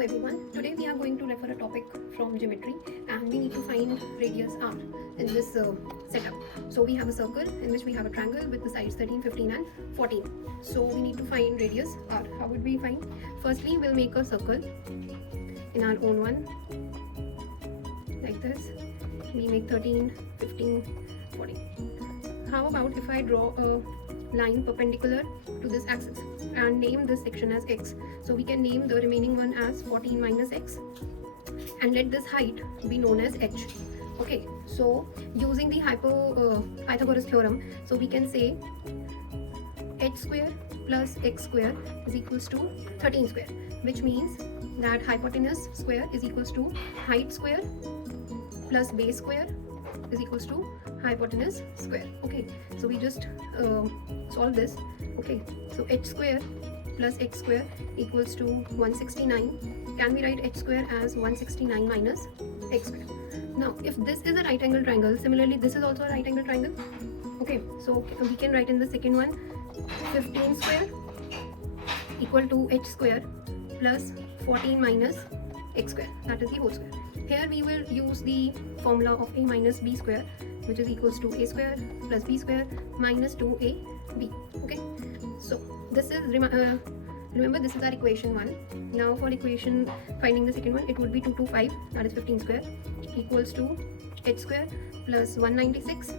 Hello everyone. Today we are going to refer a topic from geometry and we need to find radius r in this setup. So we have a circle in which we have a triangle with the sides 13, 15 and 14. So we need to find radius r. How would we find? Firstly, we'll make a circle in our own one like this. We make 13, 15, 14. How about if I draw a line perpendicular to this axis and name this section as x? So we can name the remaining one as 14 minus x and let this height be known as h. Okay, so using the Pythagoras theorem, so we can say h square plus x square is equals to 13 square, which means that hypotenuse square is equals to height square plus base square is equals to hypotenuse square. Okay, so we just solve this. Okay, so h square plus x square equals to 169. Can we write h square as 169 minus x square? Now if this is a right angle triangle, similarly this is also a right angle triangle. Okay, so we can write in the second one 15 square equal to h square plus 14 minus x square, that is the whole square. Here we will use the formula of a minus b square, which is equals to a square plus b square minus 2ab. Okay, so this is remember this is our equation 1. Now for equation finding the second one, it would be 225, that is 15 square equals to h square plus 196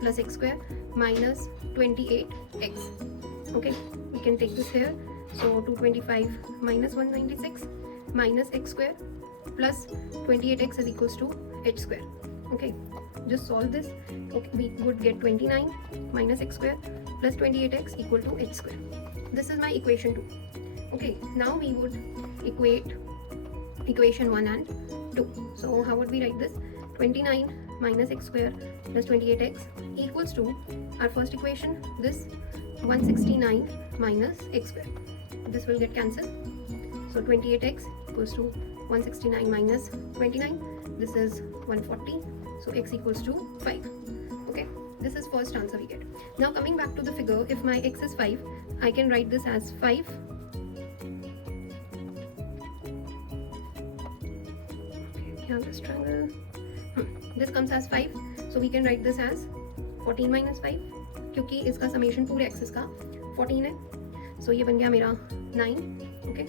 plus x square minus 28x. Okay, we can take this here. So 225 minus 196 minus x square plus 28x is equals to h square. Okay, just solve this. Okay, we would get 29 minus x square plus 28x equal to h square. This is my equation 2. Okay, now we would equate equation 1 and 2. So how would we write this? 29 minus x square plus 28x equals to our first equation, this 169 minus x square. This will get cancelled. So 28x equals to 169 minus 29. This is 140. So x equals to 5. Okay, this is first answer we get. Now coming back to the figure, if my x is 5, I can write this as 5 this triangle. This comes as 5, so we can write this as 14 minus 5, क्योंकि इसका summation पूरे axis का 14 है. सो ये बन गया मेरा 9. Okay,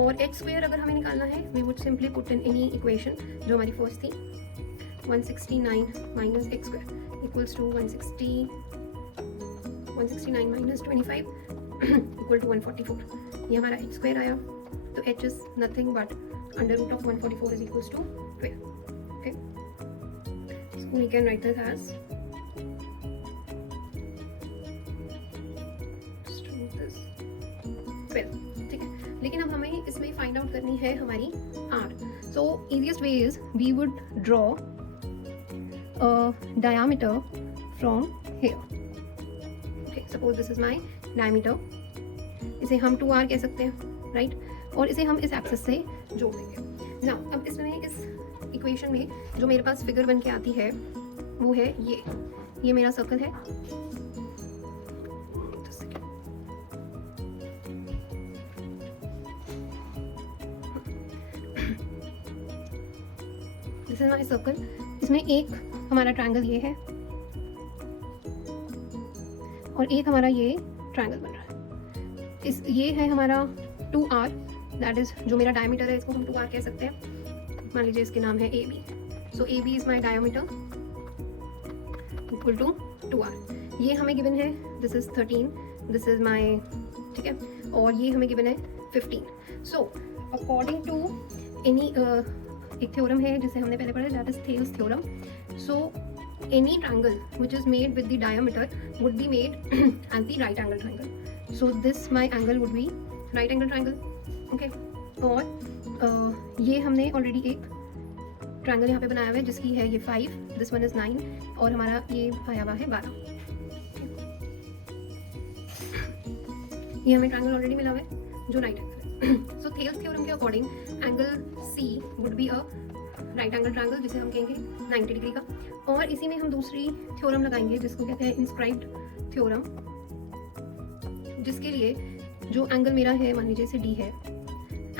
और h स्क्वायर अगर हमें निकालना है, we would simply put in any equation जो हमारी फर्स्ट थी. 169 minus x square equals to 169 minus 25 equal to 144. ये हमारा h स्क्वायर आया. तो h is nothing but under root of 144 is equals to 12. Okay, so we can write this as 12. ठीक है, लेकिन अब हमें इसमें फाइंड आउट करनी है हमारी r. So easiest way is we would draw a diameter from here. Okay, suppose this is my diameter. इसे हम 2r कह सकते हैं, right? और इसे हम इस एक्सिस से जोड़ देंगे. नाउ अब इसमें इस इक्वेशन में जो मेरे पास फिगर बन के आती है वो है ये मेरा सर्कल है. This is my circle. इसमें एक हमारा ट्रायंगल ये है और एक हमारा ये ट्रायंगल बन रहा है. ये है हमारा 2r, दैट इज जो मेरा डायमीटर है, इसको हम 2r कह सकते हैं. मान लीजिए इसके नाम है AB. So AB is my diameter equal to 2r. ये हमें गिवन है, this is 13, this is my, ठीक है, और ये हमें गिवन है 15. सो अकॉर्डिंग टू एनी एक थ्योरम है जिसे हमने पहले पढ़ा, that is Thales theorem. So any triangle which is made with the diameter would be made as the right angle triangle. So this my angle would be right angle triangle. Okay, और ये हमने already एक triangle यहाँ पे बनाया हुआ है जिसकी है ये 5, दिस वन इज 9 और हमारा ये आया हुआ है 12. ये हमें ट्रायंगल ऑलरेडी मिला हुआ है जो राइट एंगल है. सो थेल्स थ्योरम के according angle C would be a right angle triangle, जिसे हम कहेंगे 90 डिग्री का. और इसी में हम दूसरी थ्योरम लगाएंगे जिसको कहते हैं इंस्क्राइब्ड थ्योरम, जिसके लिए जो एंगल मेरा है, मान लीजिए इसे D है,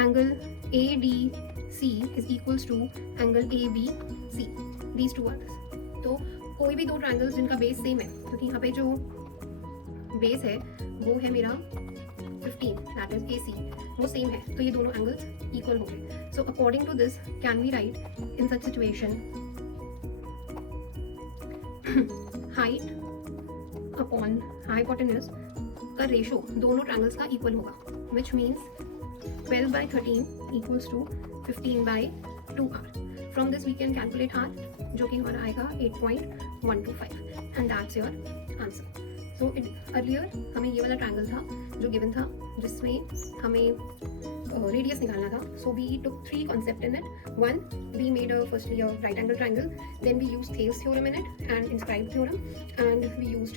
angle ADC is equals to angle ABC. These two are this. तो कोई भी दो ट्रायंगल्स जिनका बेस सेम है, क्योंकि यहाँ पे जो बेस है वो है मेरा 15, दैट इज AC, वो सेम है, तो ये दोनों एंगल्स इक्वल होंगे. So according to this can we write in such situation height upon hypotenuse का रेशो दोनों ट्रायंगल्स का इक्वल होगा, which means 12/13 equals to 15/2r. From this we can calculate r, जो कि हमारा आएगा 8.125, and that's your answer. So earlier हमें ये वाला ट्रायंगल था जो गिवन था, जिसमें हमें रेडियस निकालना था. So we took 3 concepts in it. One, we made firstly a right angle triangle, then we used Thales theorem in it and inscribed theorem, and we used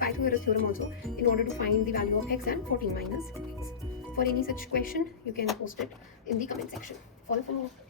Pythagoras theorem also in order to find the value of x and 14 minus x. For any such question, you can post it in the comment section. Follow for more.